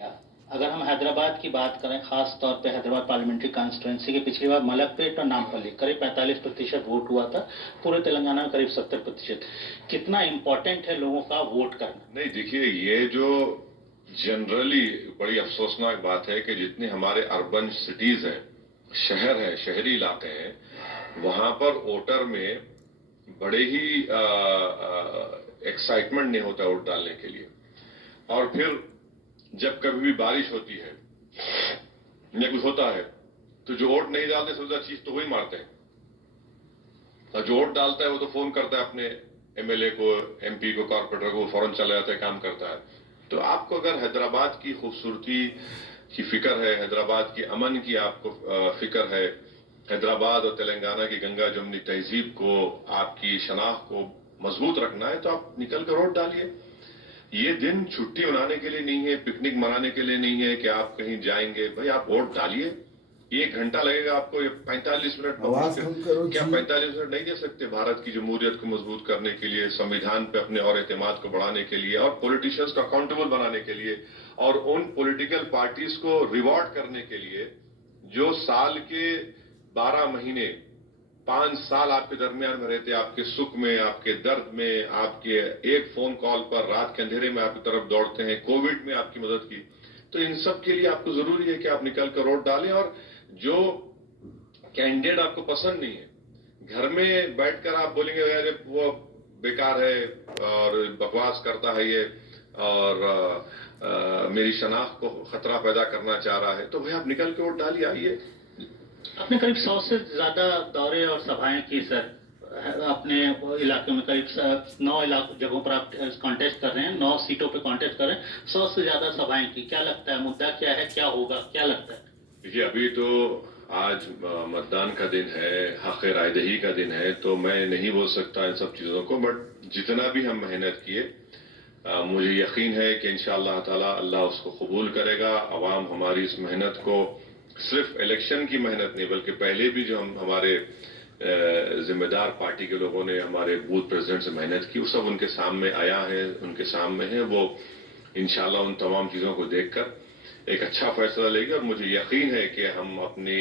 अगर हम हैदराबाद की बात करें, खास तौर पे हैदराबाद पार्लियामेंट्री कॉन्स्टिट्यूंसी के, पिछली बार मलकपेट और नामपल्ली करीब 45% वोट हुआ था, पूरे तेलंगाना में करीब 70%। कितना इम्पोर्टेंट है लोगों का वोट करना? नहीं, देखिए, ये जो जनरली बड़ी अफसोसनाक बात है कि जितने हमारे अर्बन सिटीज हैं, शहर हैं, शहरी इलाके हैं, वहां पर वोटर में बड़े ही एक्साइटमेंट नहीं होता वोट डालने के लिए। और फिर जब कभी भी बारिश होती है या कुछ होता है तो जो वोट नहीं डालते सबसे चीज तो वही मारते हैं, और जो वोट डालता है वो तो फोन करता है अपने एमएलए को, एमपी को, कॉर्पोरेटर को, फौरन चला जाता है, काम करता है। तो आपको अगर हैदराबाद की खूबसूरती की फिक्र है, हैदराबाद की अमन की आपको फिक्र है, हैदराबाद और तेलंगाना की गंगा जमुनी तहजीब को, आपकी शनाख्त को मजबूत रखना है, तो आप निकल कर वोट डालिए। ये दिन छुट्टी मनाने के लिए नहीं है, पिकनिक मनाने के लिए नहीं है कि आप कहीं जाएंगे। भाई, आप वोट डालिए। 1 घंटा लगेगा आपको, ये 45 मिनट क्या 45 मिनट नहीं दे सकते भारत की जमहूरियत को मजबूत करने के लिए, संविधान पे अपने और एतमाद को बढ़ाने के लिए, और पॉलिटिशियंस को अकाउंटेबल बनाने के लिए, और उन पॉलिटिकल पार्टीज को रिवॉर्ड करने के लिए जो साल के 12 महीने 5 साल आपके दरमियान में रहते, आपके सुख में, आपके दर्द में, आपके एक फोन कॉल पर रात के अंधेरे में आपकी तरफ दौड़ते हैं, कोविड में आपकी मदद की। तो इन सब के लिए आपको जरूरी है कि आप निकल कर वोट डालें। और जो कैंडिडेट आपको पसंद नहीं है, घर में बैठकर आप बोलेंगे यार वो बेकार है और बकवास करता है ये, और मेरी शनाख्त को खतरा पैदा करना चाह रहा है, तो भाई आप निकल के वोट डालिए, आइए। आपने करीब 100 से ज्यादा दौरे और सभाएं की सर अपने इलाके में, करीब 9 जगहों पर आप कॉन्टेस्ट कर रहे हैं, 9 सीटों पे कॉन्टेस्ट कर रहे हैं, 100 से ज्यादा सभाएं की। क्या लगता है, मुद्दा क्या है, क्या होगा, क्या लगता है? देखिए, अभी तो आज मतदान का दिन है, हक रायदही का दिन है, तो मैं नहीं बोल सकता इन सब चीजों को, बट जितना भी हम मेहनत किए, मुझे यकीन है कि इंशाअल्लाह ताला अल्लाह उसको कबूल करेगा। अवाम हमारी इस मेहनत को, सिर्फ इलेक्शन की मेहनत नहीं बल्कि पहले भी जो हम हमारे जिम्मेदार पार्टी के लोगों ने हमारे बूथ प्रेसिडेंट से मेहनत की, वो सब उनके सामने आया है, उनके सामने है। वो इंशाअल्लाह उन तमाम चीजों को देखकर एक अच्छा फैसला लेंगे, और मुझे यकीन है कि हम अपने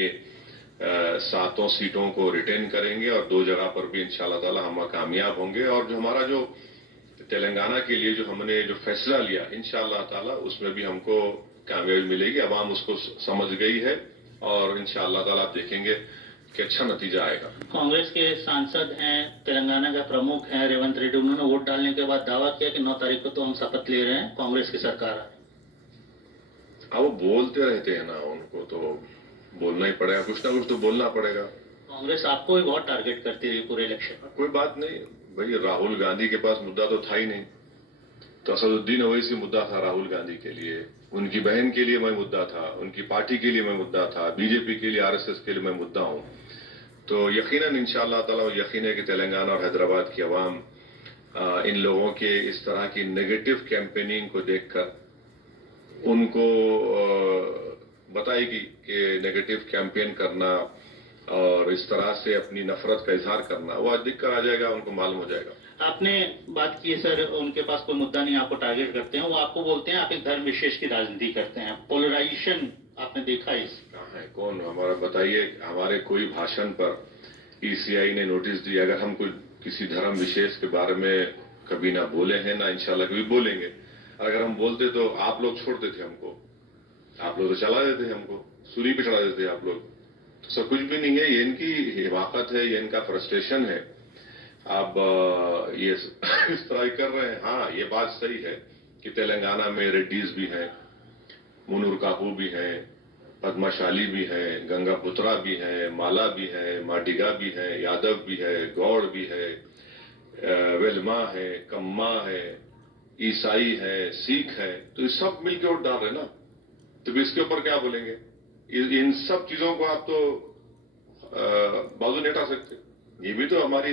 7 सीटों को रिटेन करेंगे, और 2 जगह पर भी इंशाअल्लाह ताला हम कामयाब होंगे। और जो हमारा जो तेलंगाना के लिए जो हमने जो फैसला लिया, इंशाअल्लाह ताला उसमें भी हमको कामयाबी मिलेगी। अवाम उसको समझ गई है, और इंशाअल्लाह ताला आप देखेंगे कि अच्छा नतीजा आएगा। कांग्रेस के सांसद हैं, तेलंगाना का प्रमुख हैं रेवंत रेड्डी, उन्होंने वोट डालने के बाद दावा किया कि 9 तारीख को तो हम शपथ ले रहे हैं, कांग्रेस की सरकार है। हाँ, वो बोलते रहते हैं ना, उनको तो बोलना ही पड़ेगा, कुछ ना कुछ तो बोलना पड़ेगा। कांग्रेस आपको भी बहुत टारगेट करती रही पूरे इलेक्शन। कोई बात नहीं भाई, राहुल गांधी के पास मुद्दा तो था ही नहीं, तो असदुद्दीन ओवैसी मुद्दा था राहुल गांधी के लिए, उनकी बहन के लिए मैं मुद्दा था, उनकी पार्टी के लिए मैं मुद्दा था, बीजेपी के लिए, आरएसएस के लिए मैं मुद्दा हूं। तो यकीनन इंशाअल्लाह ताला यकीन है कि तेलंगाना और हैदराबाद की आवाम इन लोगों के इस तरह की नेगेटिव कैंपेनिंग को देखकर उनको बताएगी कि नेगेटिव कैंपेन करना और इस तरह से अपनी नफरत का इजहार करना वो आज दिख कर आ जाएगा, उनको मालूम हो जाएगा। आपने बात की सर, उनके पास कोई मुद्दा नहीं, आपको टारगेट करते हैं, वो आपको बोलते हैं आप एक धर्म विशेष की राजनीति करते हैं, पोलराइजेशन आपने देखा है? कहाँ है, कौन, हमारा बताइए। हमारे कोई भाषण पर ईसीआई ने नोटिस दिया? अगर हम कोई किसी धर्म विशेष के बारे में कभी ना बोले हैं, ना इंशाल्लाह कभी बोलेंगे। अगर हम बोलते तो आप लोग छोड़ देते हमको, आप लोग तो चला देते हमको, सूली पे चढ़ा देते आप लोग। तो सब कुछ भी नहीं है, ये इनकी हिमाकत है, ये इनका फ्रस्ट्रेशन है। आप ये इस तरह कर रहे हैं। हाँ, ये बात सही है कि तेलंगाना में रेड्डीज भी हैं, मुनूर काकू भी हैं, पद्माशाली भी हैं, गंगापुत्रा भी हैं, माला भी है, माडिगा भी है, यादव भी है, गौड़ भी है, वेलमा है, कम्मा है, ईसाई है, सिख है। तो ये सब मिलकर वोट डाल रहे हैं ना, तो इसके ऊपर क्या बोलेंगे? इन सब चीजों को आप तो बाजू नहीं हटा सकते। ये भी तो हमारी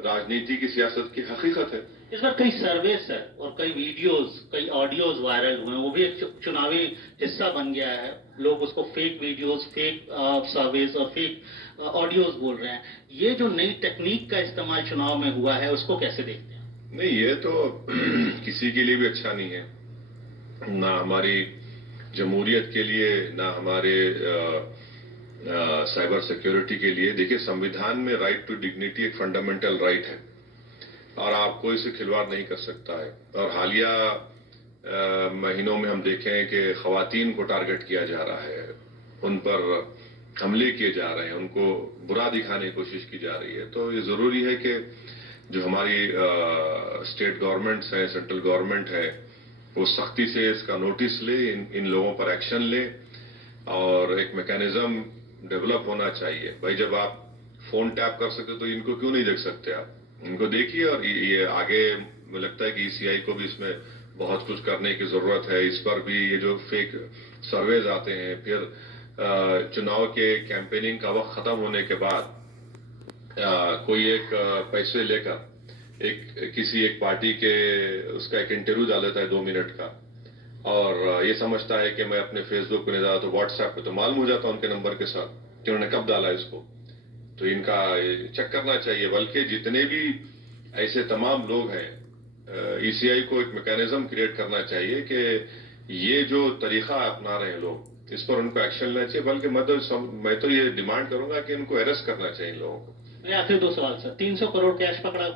राजनीति की सियासत की हकीकत है। इस बार कई सर्वे सर और कई वीडियोस, कई ऑडियोज वायरल हुए, वो भी एक चुनावी हिस्सा बन गया है। लोग उसको फेक वीडियोस, फेक सर्वेस और फेक ऑडियोज बोल रहे हैं। ये जो नई टेक्निक का इस्तेमाल चुनाव में हुआ है, उसको कैसे देखते हैं? नहीं, ये तो किसी के लिए भी अच्छा नहीं है, ना हमारी جمہوریت کے لیے نہ ہمارے سائبر سیکیورٹی کے لیے. دیکھیے سمویدھان میں رائٹ ٹو ڈگنیٹی ایک فنڈامنٹل رائٹ ہے اور آپ کوئی سے کھلواڑ نہیں کر سکتا ہے. اور حالیہ مہینوں میں ہم دیکھیں کہ خواتین کو ٹارگٹ کیا جا رہا ہے, ان پر حملے کیے جا رہے ہیں, ان کو برا دکھانے کی کوشش کی جا رہی ہے. تو یہ ضروری ہے کہ جو ہماری اسٹیٹ گورنمنٹس ہیں, سینٹرل گورنمنٹ ہے, وہ سختی سے اس کا نوٹس لے, ان لوگوں پر ایکشن لے اور ایک میکینزم ڈیولپ ہونا چاہیے. بھائی جب آپ فون ٹیپ کر سکتے تو ان کو کیوں نہیں دیکھ سکتے آپ؟ ان کو دیکھیے. اور یہ آگے مجھے لگتا ہے کہ ECI کو بھی اس میں بہت کچھ کرنے کی ضرورت ہے. اس پر بھی یہ جو فیک سرویز آتے ہیں, پھر چناؤ کے کیمپیننگ کا وقت ختم ہونے کے بعد کوئی ایک پیسے لے کر کسی ایک پارٹی کے اس کا ایک انٹرویو ڈال دیتا ہے 2 منٹ کا, اور یہ سمجھتا ہے کہ میں اپنے فیس بک پہ نہیں ڈالا تو واٹس ایپ پہ تو معلوم ہو جاتا ان کے نمبر کے ساتھ کہ انہوں نے کب ڈالا اس کو. تو ان کا چیک کرنا چاہیے. بلکہ جتنے بھی ایسے تمام لوگ ہیں, ECI کو ایک میکینزم کریٹ کرنا چاہیے کہ یہ جو طریقہ اپنا رہے ہیں لوگ, اس پر ان کو ایکشن لینا چاہیے. بلکہ میں تو یہ ڈیمانڈ کروں گا کہ ان کو اریسٹ کرنا چاہیے ان لوگوں کو. میرے آخری 2 سوال سر. 300 کروڑ کیش پکڑا